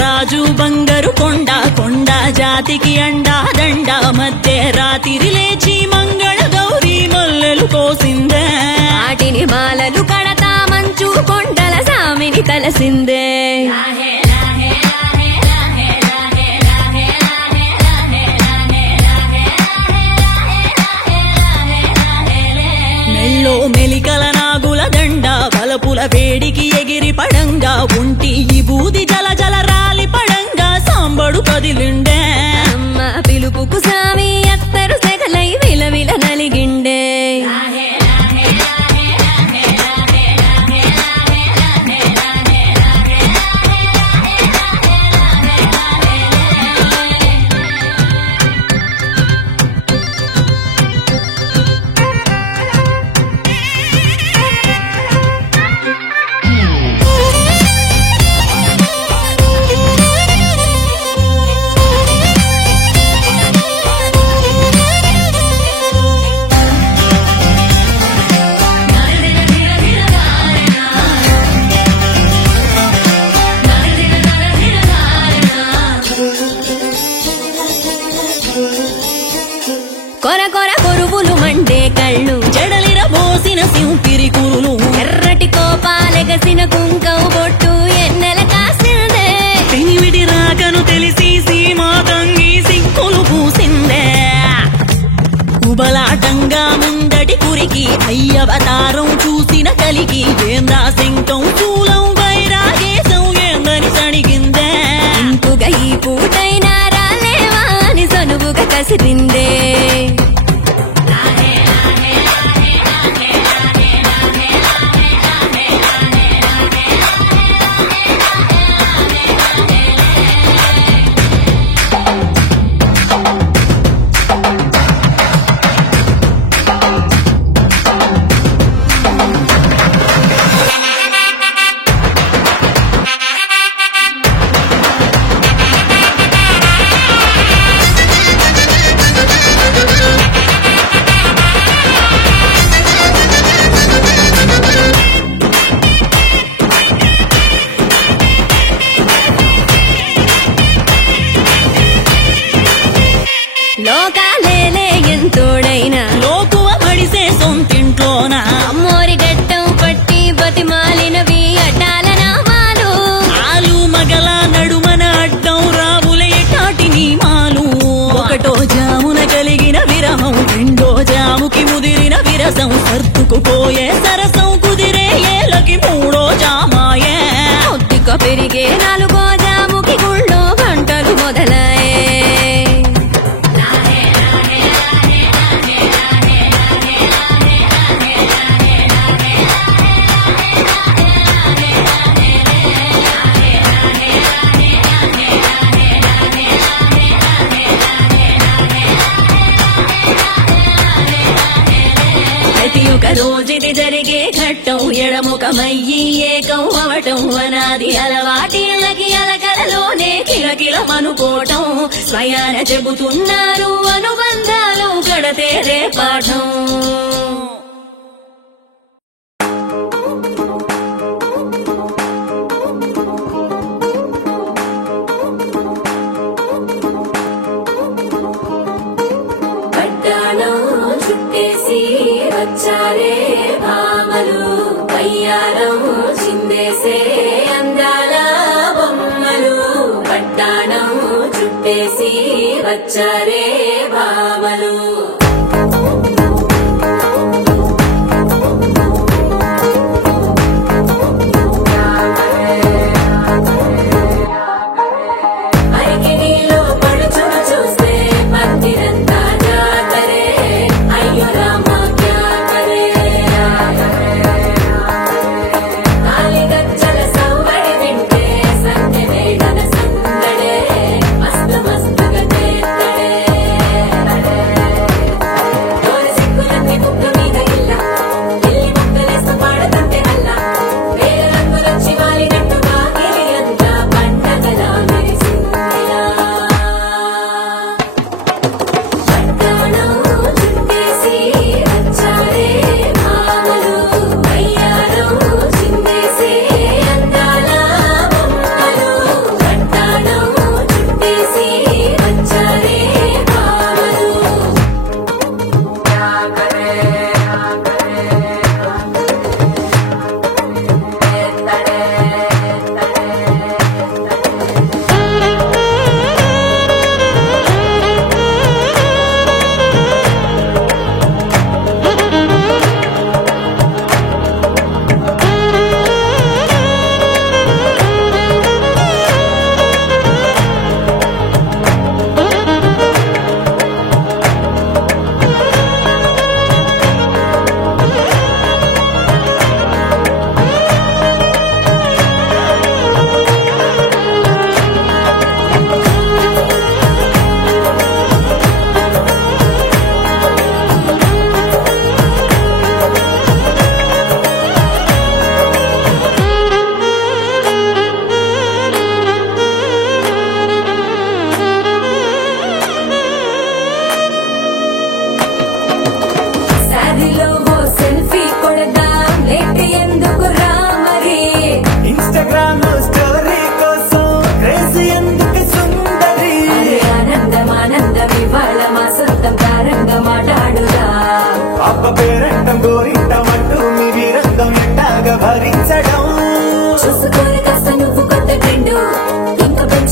రాజు బంగారు కొండ కొండ జాతికి అండా దండ మధ్య రాత్రి లేచి మంగళ గౌరీ మల్లెలు కోసిందే వాటిని మాలలు కడతా మంచు కొండల సామిని తలసిందే మెల్లో మెలికల నాగుల దండ బలపుల వేడికి ఎగిరి పడంగా ఒంటి ఈ బూది జల జల రాలి పడంగా సాంబడు కదిలిండే అమ్మ పిలుపుకు సామి అత్తరు సెగలై విలవిల నలిగిండే కొర కొర కొరువులు మండే కళ్ళు జడలిర మోసిన సింపిరి కురులు ఎర్రటి కోపాలెగసిన కుంకం బొట్టు ఎన్నెల కాసిందే పెనివిడి రాకను తెలిసి సీమా తంగి సిక్కులు పూసిందే ఉబలాటంగా ముందటి కురికి అయ్యవతారం చూసిన కలిగి ఏందా శంకం చూలం వైరాగేశం ఏందని సణిగిందే ఇంపుగా ఈ పూటైనా రాలేవా అని సనువుగా కసిరిందే లోకాలేలే ఎంతోడైనా లోకువ మడిసే సొంతింట్లోన అమ్మోరి గట్టం పట్టి బతిమాలినవి అడ్డాల నామాలు ఆలు మగల నడుమన అడ్డం రావులే టాటి నీమాలు ఒకటో జామున కలిగిన విరహం రెండో జాముకి ముదిరిన విరసం సర్దుకుపోయే సరసం కుదిరే ఏలకి మూడో జామాయే ఒత్తిక పెరిగే నాలుగో జాముకి గుళ్ళో గంటలు మొదలయ్యే ప్రతి ఒక్క రోజుది జరిగే ఘట్టం ఎడముఖమయ్యి ఏకం అవటం అనాది అలవాటిళ్ళకి అలకలలోనే కిలకిలమనుకోవటం స్వయాన చెబుతున్నారు అనుబంధాలు గడతేరే పాఠం పట్టాణం చుట్టేసి వచ్చారే భామలు పయ్యారం చిందేసే అందాల బొమ్మలు పట్టాణం చుట్టేసి వచ్చారే భామలు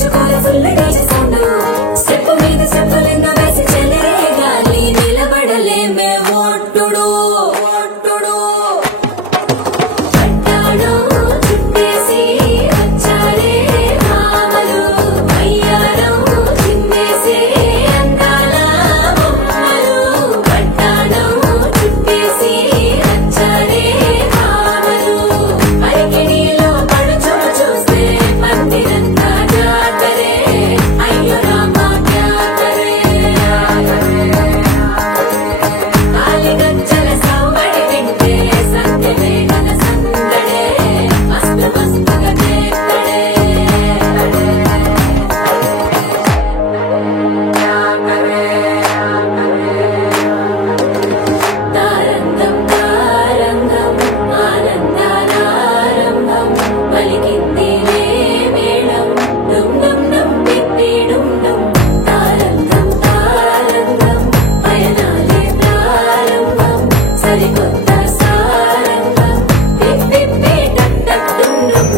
పెంచుకోలే ఫుల్ డీజే సౌండ్ స్టెప్ మీద స్టెప్పులెన్నో వేసి చెలరే గాలి నిలబడలేమే ఒట్టుడు ఒట్టుడు పట్టాడు చుట్టేసి వచ్చారే భామలు అయ్యారం చిందేసే అందాల బొమ్మలు పట్టాడు చుట్టేసి వచ్చారే భామలు అరికిడిలో పడుచును చూస్తే పందిరంతా జాతరే అయ్యో రామా జాతరే కాలిగజ్జల సవ్వడి వింటే సంధ్యమే గన సందడే మస్తు మస్తుగా చేస్తడే తారంగం తారంగం ఆనందానారంభం పలికిందిలే మేళం డుమ్ డుమ్ డుమ్ పిప్పి డుమ్ డుమ్ తారంగం తారంగం పయనాలే ప్రారంభం సరికొత్త సారంగం పిప్పి టక్ టక్ డుమ్ డుమ్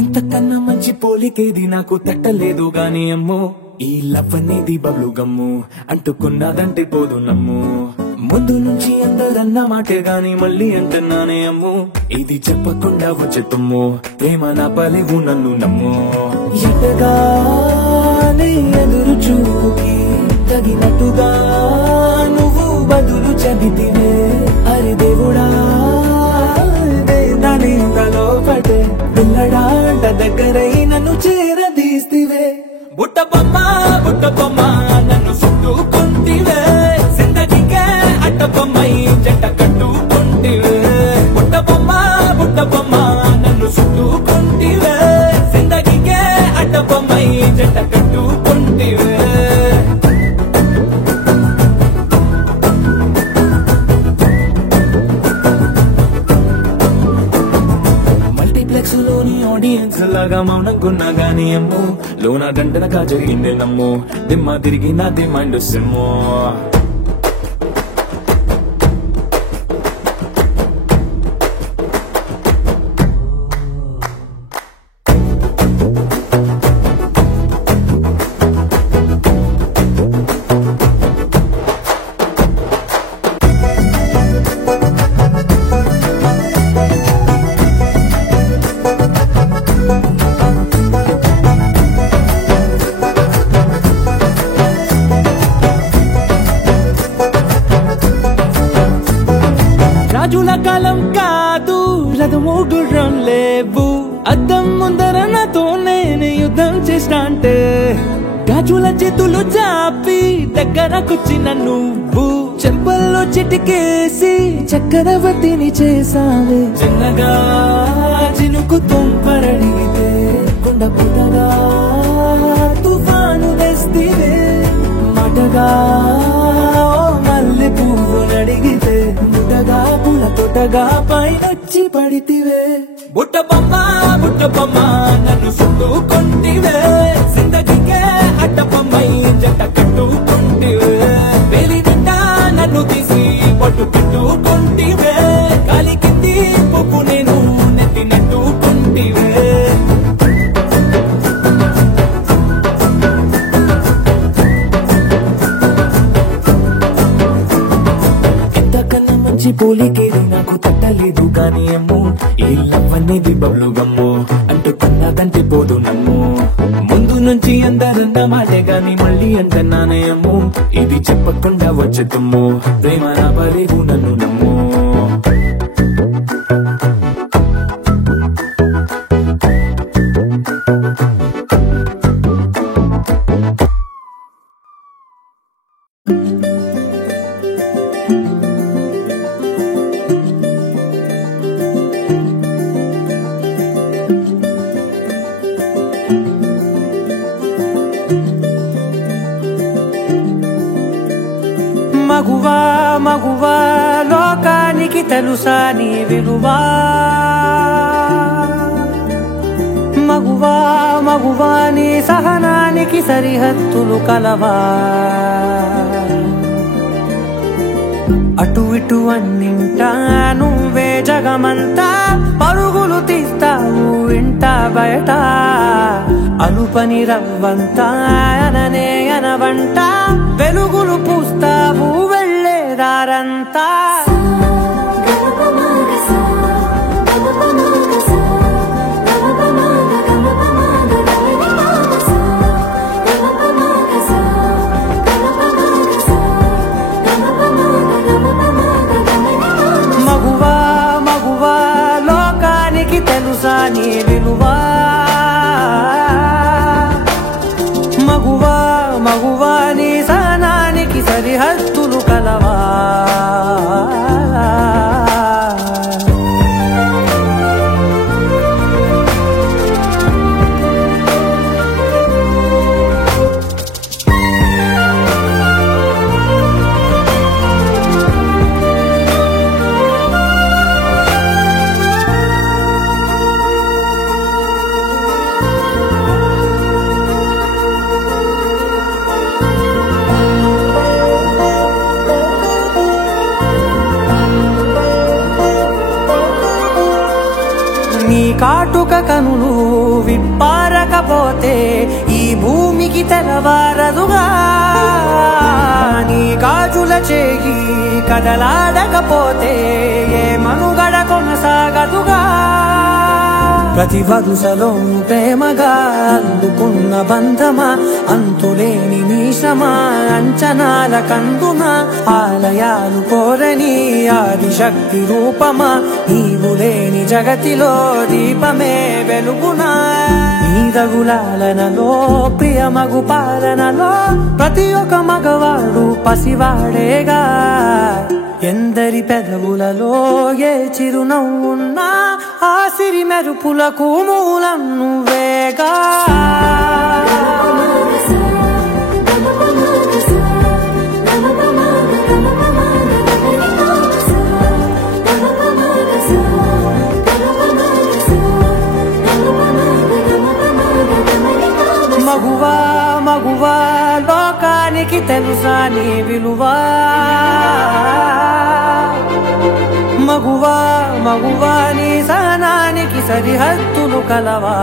ఇంతకన్నా మంచి పోలికేది నాకు తట్టలేదు గాని అమ్మో ఈ లవ్ అనేది బబ్లు గమ్ము అంటుకున్నదంటే పోదు నమ్ము ముందు నుంచి అందరన్న మాటే గాని మళ్ళీ అంటున్నానే అమ్ము ఇది చెప్పకుండా వచ్చే తుమ్ము ప్రేమ నా పలేవు నన్ను నమ్ము ఎటగానే ఎదురు చూకి తగినట్టుగా నువ్వు బదులు చెబితివే అరే దేవుడా దానింతలో పడే పిల్లడాంట దగ్గరై నన్ను చేరదీస్తివే బుట్ట బొమ్మ నన్ను చుట్టుకుంటివే జిందగీకే అట్ట బొమ్మై జంట కట్టుకుంటివే బుట్ట బొమ్మ నన్ను చుట్టుకుంటివే జిందగీకే అట్ట బొమ్మై జంట కట్టుకుంటివే మల్టీప్లెక్స్ లోని ఆడియన్స్ లాగా మౌనంకున్నా గానీ అమ్ము లోన గంటనగా జరిగింది నమ్ము దిమ్మ తిరిగి నాది మైండ్ సిమ్ము రాజుల కాలం కాదు రథము గుర్రం లేవు అద్దం ముందర నాతో నేను యుద్ధం చేస్తా అంటే గాజుల చేతులు చాపి దగ్గరకొచ్చిన నువ్వు చెంపల్లో చిటికేసి చక్రవర్తిని చేసావే చిన్నగా చినుకు తుంపరడిగితే కొండ పుట్టగా తుఫాను తెస్తివే మాటగా మల్లె పువ్వు నడిగితే ముట్టగా పుల తొట్టగా పైనొచ్చి పడితివే బుట్ట బొమ్మ నన్ను చుట్టుకుంటివే జిందగీకే అట్ట బొమ్మై జంట కట్టుకుంటివే వేలి నిండా నన్ను తీసి పట్టు పెట్టుకుంటివే కాలి కింది పువ్వు నేను నెత్తి నెట్టుకుంటివే మంచి పోలికేది నాకు తట్టలేదు కానీ అమ్ము ఈ లవ్ అనేది బబ్లు గమ్ము అంటుకున్నదంటే పోదు నమ్ము ముందు నుంచి అందరన్న మాటే గాని మళ్ళీ అంటున్నానే అమ్ము ఇది చెప్పకుండా వచ్చే తుమ్ము ప్రేమ నా పలేవు నన్ను నమ్ము మగువా మగువా లోకానికి తెలుసా నీ విలువా మగువా మగువా నీ సహనానికి సరిహద్దులు కలవా అటు ఇటు అన్నింటా నువ్వే జగమంతా పరుగులు తీస్తావు ఇంట బయట అలుపని రవ్వంతా అననే అనవంట వెలుగులు పూస్తావు వెళ్ళేదారంతా మగువా మగువా లోకానికి తెలుసా నీ విలువా మగువా మగువా నీ సహనానికి సరిహద్దులు కలవా నీ కాటుక కనులు విప్పారకపోతే ఈ భూమికి తెలవారదుగా నీ గాజుల చేయి కదలాడకపోతే ఏ మనుగడ కొనసాగదుగా ప్రతి వరుసలోను ప్రేమగా అందుకున్న బంధమా అంతులేని మీసమా అంచనాల కందుమా ఆలయాలు కోరని ఆదిశక్తి రూపమా నీవు లేని జగతిలో దీపమే వెలుగునా నీ రగులాలనలో ప్రియమగు పాలనలో ప్రతి ఒక్క మగవాడు పసివాడేగా ఎందరి పెదవులలో ఏ చిరునవ్వున్నా ఆ సిరి మెరుపులకు మూలం నువ్వేగా మగువా మగువా లోకానికి తెలుసా నీ విలువా మగువా మగువా నీ సహనానికి సరిహద్దులు కలవా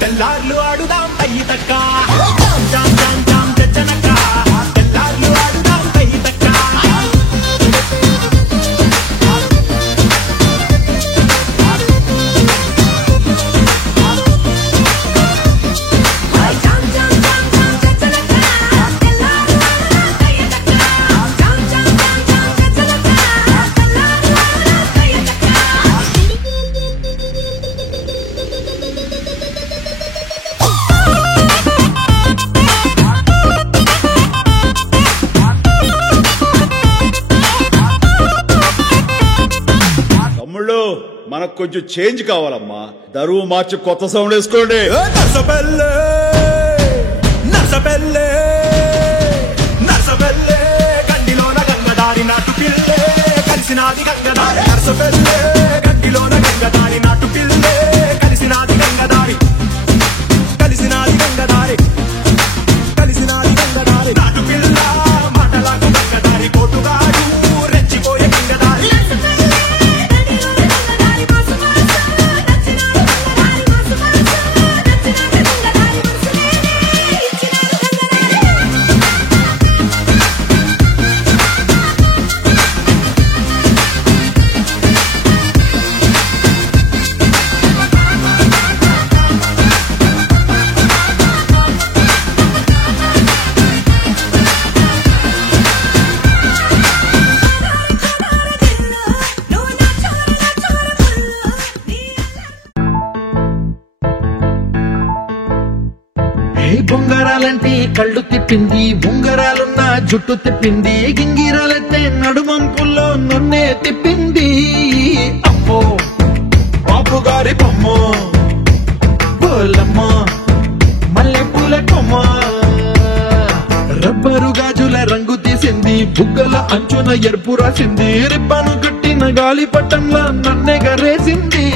తెల్లార్లు ఆడుదాం తయ్యితక్క జామ్ జామ్ జామ్ జామ్ జనక తెల్లార్లు ఆడుదాం తయ్యితక్క మనకు కొంచెం చేంజ్ కావాలమ్మా. దరువు మార్చి కొత్త సౌండ్ వేసుకోండి. నర్సపల్లె నర్సపల్లె నర్సపల్లె గడ్డిలోన గంగదారి నాటు పిల్లే కలిసినాది గంగదారి. నర్సపల్లె గడ్డిలోన గంగదారి నాటు పిల్లే కలిసినాది గంగదారి. కలిసినాది గంగదారి. కలిసినాది గంగదారి. నాటు పిల్ల మాటలకు గంగదారి. పోటుగాడు రెచ్చిపోయే గంగదారి. బొంగరాలంటే కళ్ళు తిప్పింది, బొంగరాలున్న జుట్టు తిప్పింది, గింగిరాలైతే నడుమంపుల్లో నన్నే తిప్పింది. అమ్మో బాబు గారి బొమ్మ పోలమ్మ మల్లెపూల కొమ్మ, రబ్బరు గాజుల రంగు తీసింది, బుగ్గల అంచున ఎరుపు రాసింది, రిబ్బను కట్టిన గాలి పట్టంలా నన్నే గరేసింది.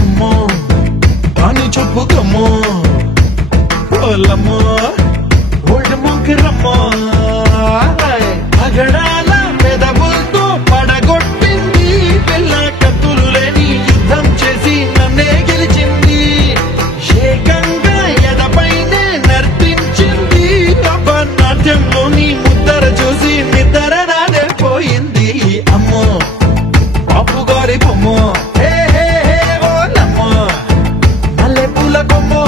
అమ్మో కాని చెప్పుకమ్మో పోలమ్మో ఓల్డ్ మొంకిరమ్మో, అగడాల పెదవులతో పడగొట్టింది, పిల్ల కత్తులు లేని యుద్ధం చేసి నన్నే గెలిచింది, ఏకంగా ఎడపైనే నర్తించింది, నాట్యంలోని ముద్దర చూసి నిద్ర నాడే పోయింది. అమ్మో బాపు గారి బొమ్మో హే హే హే ఓలమ్మో మల్లెపూల కొమ్మో.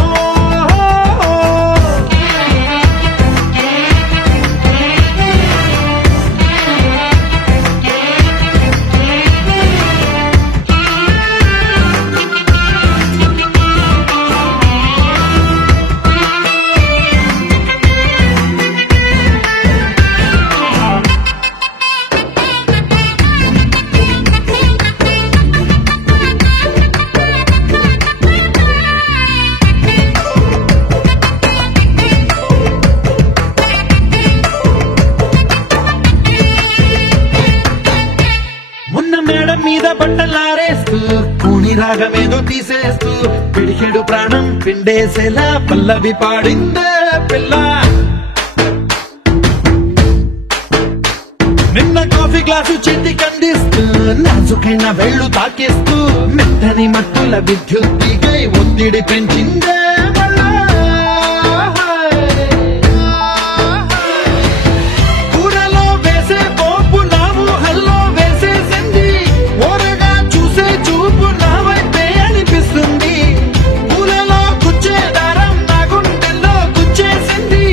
మీద బట్టలారేస్తూ కూని రాగమేదో తీసేస్తూ పిడికెడు ప్రాణం పిండేసేలా పల్లవి పాడిందే పిల్ల. నిన్న కాఫీ గ్లాసు చేతి కందిస్తూ నాజుకైన వేళ్లు తాకేస్తూ మెత్తని మత్తుల విద్యుత్తికై ఒత్తిడి పెంచిందే మళ్ళా. కూరలో వేసే పోపు నా ఊహల్లో వేసేసింది, ఓరగా చూసే చూపు నా వైపే అనిపిస్తుంది, పూలలో గుచ్చే దారం నా గుండెల్లో గుచ్చేసింది,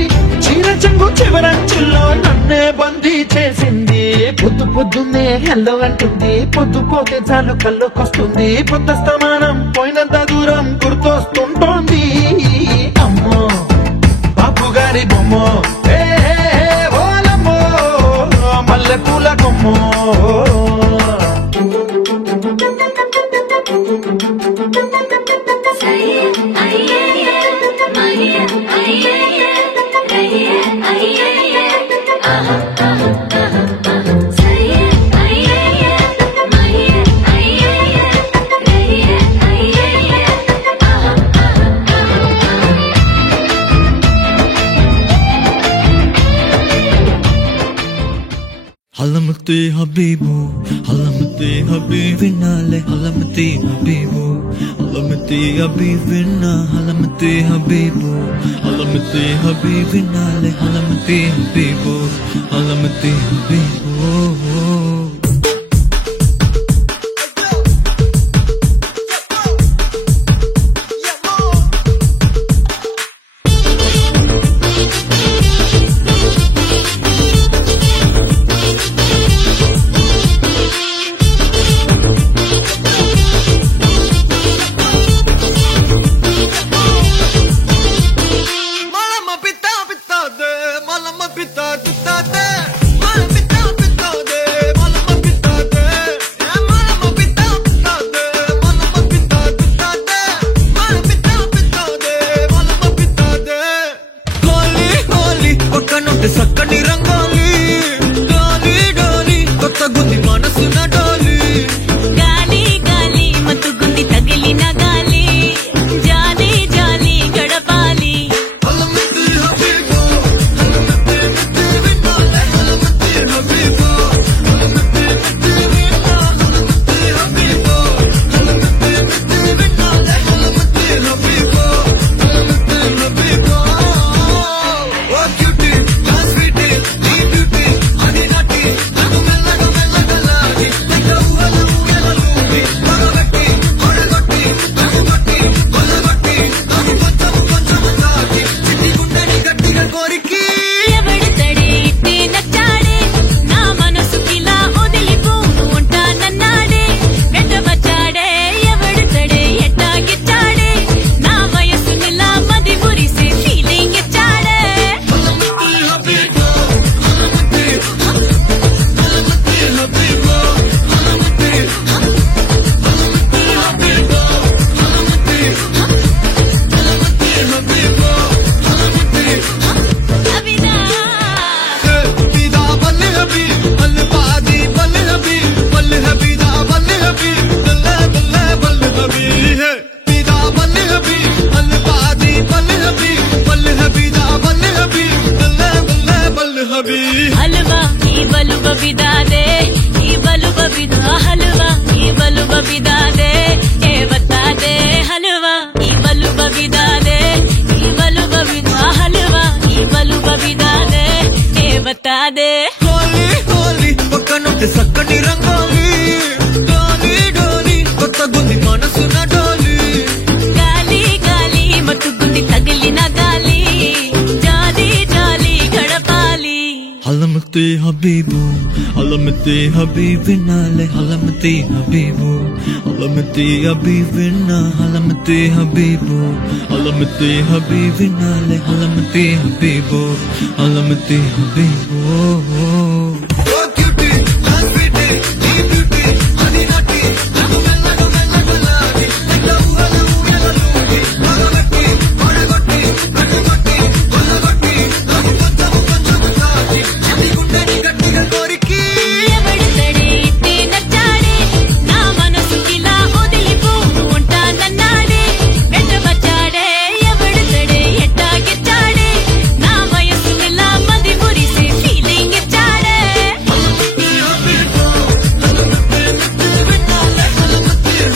చీర చెంగు చివరంచుల్లో నన్నే బందీ చేసింది. పొద్దు పొద్దున్నే హెల్లో అంటుంది, పొద్దు పోతే చాలు కళ్ళొకొస్తుంది, పొద్దు స్తమానం పోయినంత దూరం గుర్తొస్తుంటోంది. అమ్మో బాపు గారి బొమ్మో హే హే హే ఓలమ్మో మల్లెపూల కొమ్మో. Halamati Habibu, Halamati Habibinale, Halamati Habibu, Halamati Habibina, Halamati Habibu, Halamati Habibinale, Halamati Habibu, Halamati Habibu. Mala pita pita de బతాదే Holi Holi పక్కనుంటే సక్కని రంగోలి డోలి డోలి కొత్త గుంది మనసున డోలి గాలి గాలి మత్తుగుంది తగిలిన గాలి జాలి జాలి గడపాలి హలమతి హబీబు హలమతి హబీబినాలే హలమతి హబీబు హలమతి హబీబినా హలమతి హబీబు హలమతి హబీబినాలే హలమతి హబీబు హలమతి హబీబు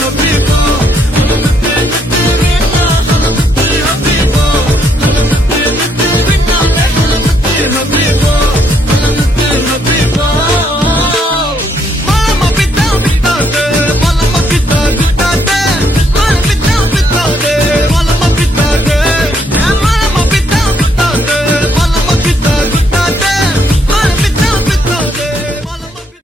Happy